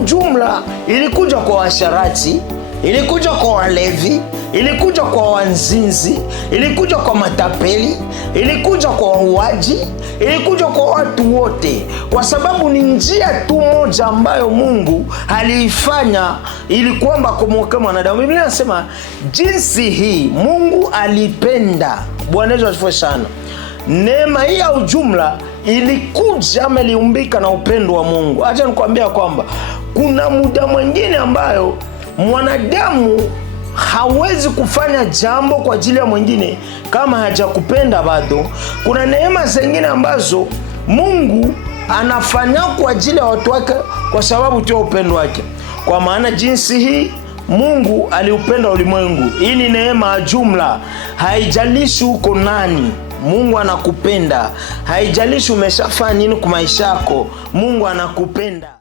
ujumla ilikuja kwa washarati, ilikuja kwa walevi, ilikuja kwa wanzinzi, ilikuja kwa matapeli, ilikuja kwa wauaji, ilikuja kwa watu wote, kwa sababu ni njia tu moja ambayo Mungu aliifanya ili kwamba kumwokoa mwanadamu. Biblia inasema jinsi hii Mungu alipenda. Bwana Yesu asifiwe sana. Neema hii ya ujumla ilikuja ama iliumbika na upendo wa Mungu. Acha nikwambia kwamba kuna muda mwingine ambayo mwanadamu hawezi kufanya jambo kwa ajili ya mwingine kama hajakupenda bado. Kuna neema zingine ambazo Mungu anafanya kwa ajili ya watu wake kwa sababu tu ya upendo wake. Kwa maana jinsi hii Mungu aliupenda ulimwengu. Hii ni neema ya jumla. Haijalishi uko nani, Mungu anakupenda. Haijalishi umeshafanya nini kwa maisha yako, Mungu anakupenda.